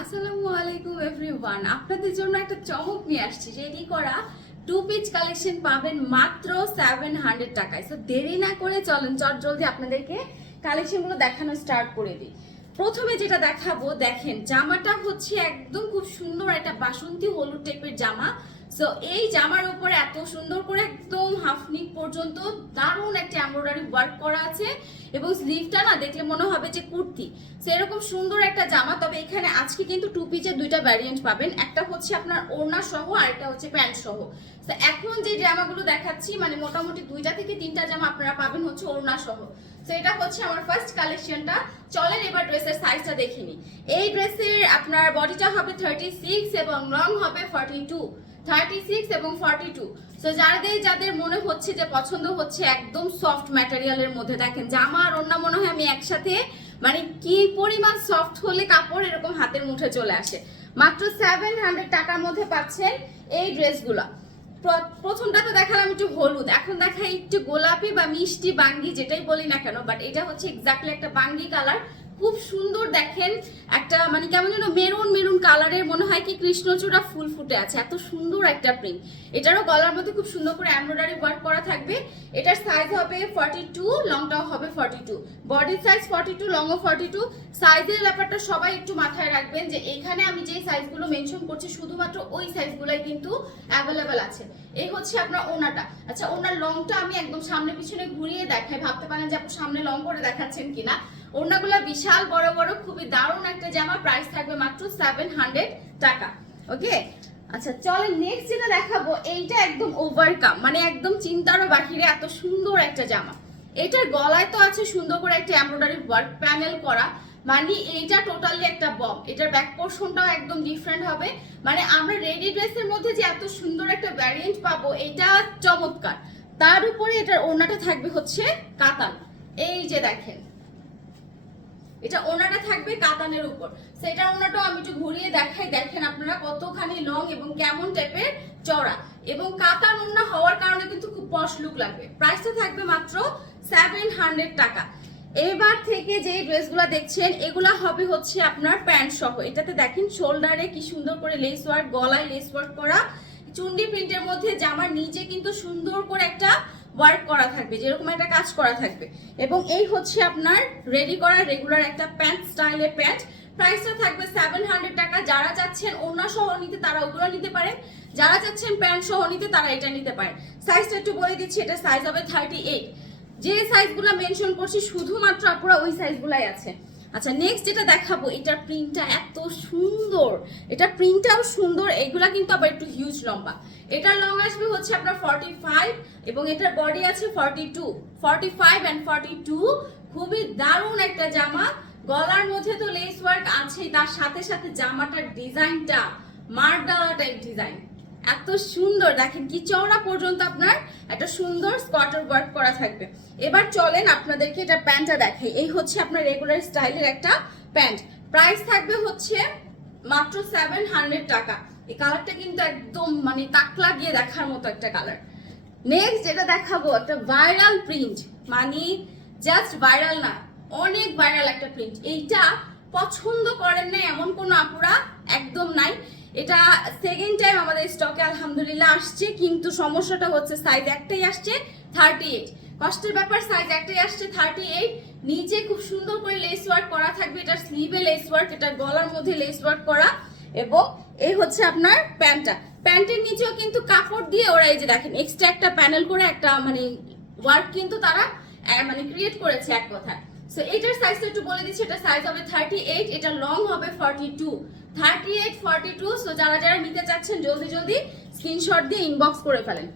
আসসালামু আলাইকুম এভরিওয়ান। আপনাদের জন্য একটা চমক নিয়ে আসছি রেডি করা টু পিচ কালেকশন পাবেন মাত্র সেভেন হান্ড্রেড টাকায়। সো দেরি না করে চলেন, চট জলদি আপনাদেরকে কালেকশনগুলো দেখানো স্টার্ট করে দিই। প্রথমে যেটা দেখাবো, দেখেন, জামাটা হচ্ছে একদম খুব সুন্দর একটা বাসন্তী হলুদ টাইপের জামা। সো এই জামার উপরে এত সুন্দর করে একদম হাফ নিক পর্যন্ত দারুণ একটা এমব্রয়ডারি ওয়ার্ক করা আছে এবং স্লিভটা না দেখলে মনে হবে যে কুর্তি। সেরকম সুন্দর একটা জামা, তবে এখানে আজকে কিন্তু টু পিচের দুইটা ভ্যারিয়েন্ট পাবেন। একটা হচ্ছে আপনার ওড়না সহ, আর একটা হচ্ছে প্যান্ট সহ। তো এখন যে জামাগুলো দেখাচ্ছি মানে মোটামুটি দুইটা থেকে তিনটা জামা আপনারা পাবেন হচ্ছে ওড়না সহ। তো এটা হচ্ছে আমার ফার্স্ট কালেকশনটা চলেন এবার ড্রেসের সাইজটা দেখিনি এই ড্রেসের আপনার বডিটা হবে থার্টি সিক্স এবং লং হবে ফর্টি টু থার্টি সিক্স এবং ফর্টি টু সো যাদের যাদের মনে হচ্ছে যে, পছন্দ হচ্ছে একদম সফট ম্যাটেরিয়ালের মধ্যে, দেখেন, জামা আর অন্য মনে হয় আমি একসাথে মানে কি পরিমাণ সফট হলে কাপড় এরকম হাতের মুঠে চলে আসে। মাত্র সেভেন হান্ড্রেড টাকার মধ্যে পাচ্ছেন এই ড্রেসগুলা। প্র- প্রথমটা তো দেখালাম একটু হলুদ, এখন দেখাই একটু গোলাপি বা মিষ্টি বাঙ্গি যেটাই বলি না কেন বাট এটা হচ্ছে এক্স্যাক্টলি একটা বাঙ্গি কালার খুব সুন্দর দেখেন একটা মানে কেমন যেন মেরুন মেরুন কালারের মনে হয় কি কৃষ্ণচূড়া ফুল ফুটে আছে। এত সুন্দর একটা প্রিন্ট এটারও গলার মধ্যে খুব সুন্দর করে এমব্রয়ডারি ওয়ার্ক করা থাকবে। এটার সাইজ হবে ফর্টি টু লংটাও হবে ফর্টি টু বডির সাইজ ফর্টি টু লংও ফর্টি টু সাইজের ব্যাপারটা সবাই একটু মাথায় রাখবেন যে এখানে আমি যে সাইজগুলো মেনশন করছি, শুধুমাত্র ওই সাইজগুলোই কিন্তু অ্যাভেলেবেল আছে। এই হচ্ছে আপনার ওনাটা। আচ্ছা ওনার লংটা আমি একদম সামনে পিছনে ঘুরিয়ে দেখাই। ভাবতে পারেন যে আপনি সামনে লং করে দেখাচ্ছেন কিনা। ওড়নাগুলো বিশাল, বড় বড়, খুবই দারুণ একটা জামা। প্রাইস থাকবে মাত্র সেভেন হান্ড্রেড টাকা ওকে আচ্ছা চলে নেক্সট যেটা দেখাবো, এইটা একদম ওভারকাম মানে একদম চিন্তারও বাহিরে, এত সুন্দর একটা জামা। এটার গলায় তো আছে সুন্দর করে একটা এমব্রয়ডারি ওয়ার্ক প্যানেল করা মানে এইটা টোটালি একটা বম এটার ব্যাক পোর্শনটাও একদম ডিফারেন্ট হবে। মানে আমরা রেডি ড্রেসের মধ্যে যে এত সুন্দর একটা ভ্যারিয়েন্ট পাবো, এটা চমৎকার। তার উপরে এটার ওড়নাটা থাকবে হচ্ছে কাতান এই যে দেখেন এটা ওনাটা থাকবে কাতানের উপর। সেটা ওনাটাও আমি একটু ঘুরিয়ে দেখাই। দেখেন আপনারা কতখানি লং এবং কেমন টাইপের চড়া এবং কাতান ওনা হওয়ার কারণে কিন্তু খুব পশ লুক লাগবে। প্রাইসটা থাকবে মাত্র সেভেন হান্ড্রেড টাকা। এবার থেকে যে ড্রেসগুলো দেখছেন, এগুলা হবে হচ্ছে আপনার প্যান্ট সহ। এটাতে দেখেন শোল্ডারে কি সুন্দর করে লেস ওয়ার্ক গলায় লেস ওয়ার্ক করা। চুন্ডি প্রিন্টের মধ্যে জামার নিচে কিন্তু সুন্দর করে একটা ওয়ার্ক করা থাকবে, যেরকম একটা কাজ করা থাকবে। এবং এই হচ্ছে আপনার রেডি করা রেগুলার একটা প্যান্ট স্টাইলের প্যান্ট প্রাইসটা থাকবে সেভেন হান্ড্রেড টাকা। যারা চাচ্ছেন অন্য সহ নিতে, তারা ওগুলো নিতে পারেন। যারা চাচ্ছেন প্যান্ট সহ নিতে, তারা এটা নিতে পারেন। সাইজটা একটু বলে দিচ্ছি, এটা সাইজ হবে থার্টি এইট যে সাইজগুলো মেনশন করছি, শুধুমাত্র আপুরা ওই সাইজগুলাই আছে। আচ্ছা নেক্সট যেটা দেখাবো এটার প্রিন্টটা এত সুন্দর। এটা প্রিন্টটাও সুন্দর, এগুলা কিন্তু আবার একটু হিউজ লম্বা। এটার লং আসবে হচ্ছে আপনার ফর্টি ফাইভ এবং এটার বডি আছে forty two forty five and forty two খুবই দারুণ একটা জামা। গলার মধ্যে তো লেস ওয়ার্ক আছেই, তার সাথে সাথে জামাটার ডিজাইনটা মারডালা টাইপ ডিজাইন এত সুন্দর, দেখেন কি চওড়া পর্যন্ত আপনার একটা সুন্দর স্কটার ওয়ার্ক করা থাকবে। এবার চলেন আপনাদেরকে এটা প্যান্টটা দেখাই। এই হচ্ছে আপনার রেগুলার স্টাইলের একটা প্যান্ট। প্রাইস থাকবে হচ্ছে মাত্র সেভেন হান্ড্রেড টাকা। এই কালারটা কিন্তু একদম মানে তাক লাগিয়ে দেখার মতো একটা কালার নেক্সট যেটা দেখাবো, একটা ভাইরাল প্রিন্ট মানে জাস্ট ভাইরাল না, অনেক ভাইরাল একটা প্রিন্ট এইটা পছন্দ করেন না এমন কোনো আপুরা একদম নাই। এটা সেকেন্ড টাইম আমাদের স্টকে আলহামদুলিল্লাহ আসছে, কিন্তু সমস্যাটা হচ্ছে সাইজ একটাই আসছে থার্টি এইট কষ্টের ব্যাপার সাইজ একটাই আসছে থার্টি এইট নিচে খুব সুন্দর করে লেস ওয়ার্ক করা থাকবে এটার স্লিভে লেস ওয়ার্ক এটার গলার মধ্যে লেস ওয়ার্ক করা, এবং এই হচ্ছে আপনার প্যান্টটা। প্যান্টের নিচেও কিন্তু কাপড় দিয়ে ওরা এই যে দেখেন এক্সট্রা একটা প্যানেল করে একটা মানে ওয়ার্ক কিন্তু তারা মানে ক্রিয়েট করেছে এক কথায়। সো এটার সাইজটা একটু বলে দিচ্ছি, এটা সাইজ হবে থার্টি এইট এটা লং হবে forty two thirty eight forty two so যারা যারা নিতে চাচ্ছেন, জলদি জলদি স্ক্রিনশট দিয়ে ইনবক্স করে ফেলেন।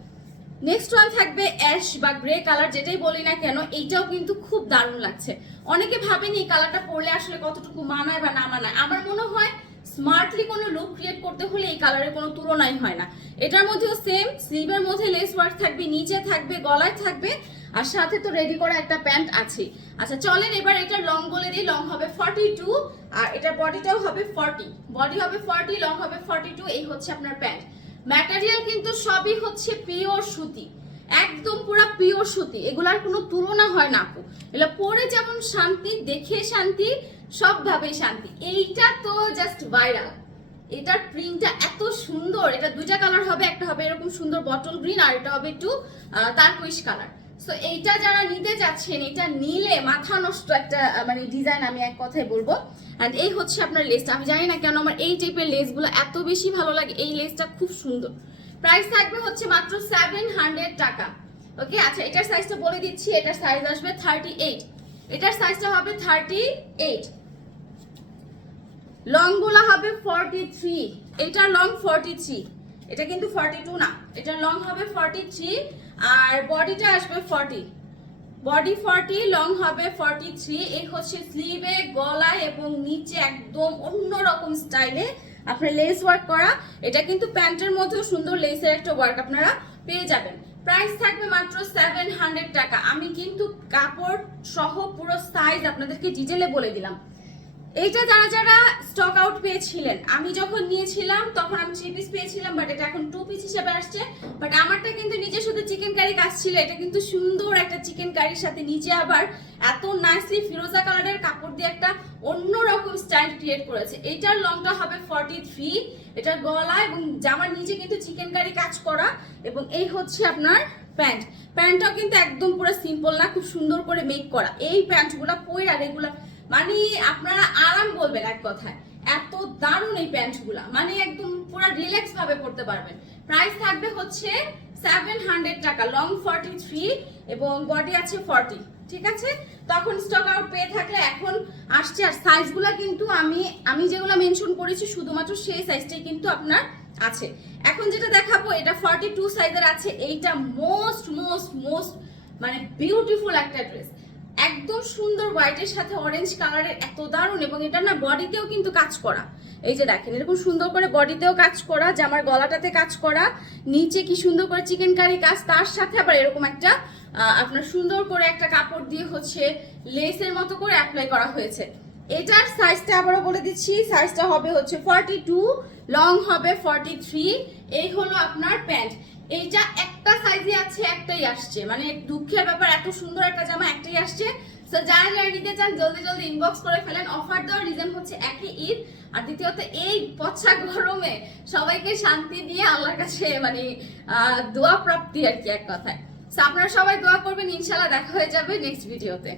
নেক্সট ওয়ান থাকবে অ্যাশ বা গ্রে কালার যেটাই বলি না কেন, এইটাও কিন্তু খুব দারুণ লাগছে। অনেকে ভাবেন এই কালারটা পরলে আসলে কতটুকু মানায় বা না মানায়। আমার মনে হয় স্মার্টলি কোনো লুক ক্রিয়েট করতে হলে এই কালারের কোনো তুলনাই হয় না। এটার মধ্যেও সেম স্লিভের মধ্যে লেস ওয়ার্ক থাকবে, নিচে থাকবে, গলায় থাকবে আর সাথে তো রেডি করা একটা প্যান্ট আছে আচ্ছা চলেন এবার এটা লং বলে দিই লং হবে ফর্টি টু আর এটার বডিটাও হবে ফর্টি বডি হবে ফর্টি লং হবে ফর্টি টু এই হচ্ছে আপনার প্যান্ট ম্যাটেরিয়াল কিন্তু সবই হচ্ছে পিওর সুতি। একদম পুরো পিওর সুতি। এগুলার কোনো তুলনা হয় না আপু। এগুলো পরে যেমন শান্তি, দেখে শান্তি, সবভাবেই শান্তি। এইটা তো জাস্ট ভাইরাল এটার প্রিন্টটা এত সুন্দর। এটা দুইটা কালার হবে, একটা হবে এরকম সুন্দর বটল গ্রিন আর এটা হবে একটু তারকুইশ কালার সো এইটা যারা নিতে যাচ্ছেন এটা নিলে মাথা নষ্ট একটা মানে ডিজাইন আমি এক কথায় বলব। অ্যান্ড এই হচ্ছে আপনার লেসটা আমি জানি না কেন আমার এই টাইপের লেসগুলো এত বেশি ভালো লাগে। এই লেসটা খুব সুন্দর। প্রাইস থাকবে হচ্ছে মাত্র সেভেন হান্ড্রেড টাকা। ওকে আচ্ছা এটার সাইজটা বলে দিচ্ছি। এটার সাইজ আসবে থার্টি এইট এটার সাইজটা হবে থার্টি এইট লংগুলা হবে ফর্টি থ্রি এটার লং ফর্টি থ্রি এটা কিন্তু ফর্টি টু না। এটার লং হবে ফর্টি থ্রি আর বডিটা আসবে ফর্টি বডি ফর্টি লং হবে ফর্টি থ্রি এই হচ্ছে স্লিভে গলায় এবং নিচে একদম অন্যরকম স্টাইলে আপনার লেস ওয়ার্ক করা। এটা কিন্তু প্যান্টের মধ্যেও সুন্দর লেসের একটা ওয়ার্ক আপনারা পেয়ে যাবেন। প্রাইস থাকবে মাত্র সেভেন হান্ড্রেড টাকা। আমি কিন্তু কাপড় সহ পুরো সাইজ আপনাদেরকে ডিটেলে বলে দিলাম। এইটা যারা যারা স্টক আউট পেয়েছিলেন, আমি যখন নিয়েছিলাম, তখন আমি থ্রি পিস পেয়েছিলাম বাট এটা এখন টু পিস হিসেবে আসছে। বাট আমারটা কিন্তু নিচে শুধু চিকেন কারি কাজ ছিল, এটা কিন্তু সুন্দর একটা চিকেন কারির সাথে। নিচে আবার এত নাইসলি ফিরোজা কালারের কাপড় দিয়ে একটা অন্যরকম স্টাইল ক্রিয়েট করেছে। এটার লংটা হবে ফর্টি থ্রি এটার গলা এবং জামার নিচে কিন্তু চিকেন কারি কাজ করা, এবং এই হচ্ছে আপনার প্যান্ট প্যান্টটাও কিন্তু একদম পুরো সিম্পল না, খুব সুন্দর করে মেক করা। এই প্যান্টগুলো পইরা রেগুলার মানে আপনারা আরাম বলবেন এক কথায়। এত দারুণ এই প্যান্টগুলা। মানে একদম পুরো রিল্যাক্স ভাবে পড়তে পারবেন। প্রাইস থাকবে হচ্ছে সেভেন হান্ড্রেড টাকা। লং ফর্টি থ্রি এবং বডি আছে ফর্টি ঠিক আছে? তখন স্টক আউট পেয়ে থাকলে এখন আসছে। আর সাইজগুলো কিন্তু আমি আমি যেগুলো মেনশন করেছি, শুধুমাত্র সেই সাইজটাই কিন্তু আপনার আছে। এখন যেটা দেখাবো, এটা ফর্টি টু সাইজের আছে। এইটা মোস্ট মোস্ট মোস্ট মানে বিউটিফুল একটা ড্রেস একদম সুন্দর হোয়াইটের সাথে অরেঞ্জ কালারের এত দারুণ এবং এটা না বডিতেও কিন্তু কাজ করা। এই যে দেখেন, এরকম সুন্দর করে বডিতেও কাজ করা, জামার গলাটাতে কাজ করা, নিচে কি সুন্দর করে চিকেন কারি কাজ, তার সাথে আবার এরকম একটা আপনার সুন্দর করে একটা কাপড় দিয়ে হচ্ছে লেসের মতো করে অ্যাপ্লাই করা হয়েছে। এটার সাইজটা আবারও বলে দিচ্ছি সাইজটা হবে হচ্ছে ফর্টি টু লং হবে ফর্টি থ্রি এই হলো আপনার প্যান্ট এইটা একটা সাইজে আছে, একটাই আসছে। মানে দুঃখের ব্যাপার, এত সুন্দর একটা জামা, একটাই আসছে। তো যারা যারা নিতে চান, জলদি জলদি ইনবক্স করে ফেলেন। অফার দেওয়ার রিজন হচ্ছে একই ঈদ। আর দ্বিতীয়ত, এই পচা গরমে সবাইকে শান্তি দিয়ে আল্লাহর কাছে মানে দোয়া প্রাপ্তি আর কি এক কথায়। So, আপনারা সবাই দোয়া করবেন। ইনশাল্লাহ দেখা হয়ে যাবে নেক্সট ভিডিওতে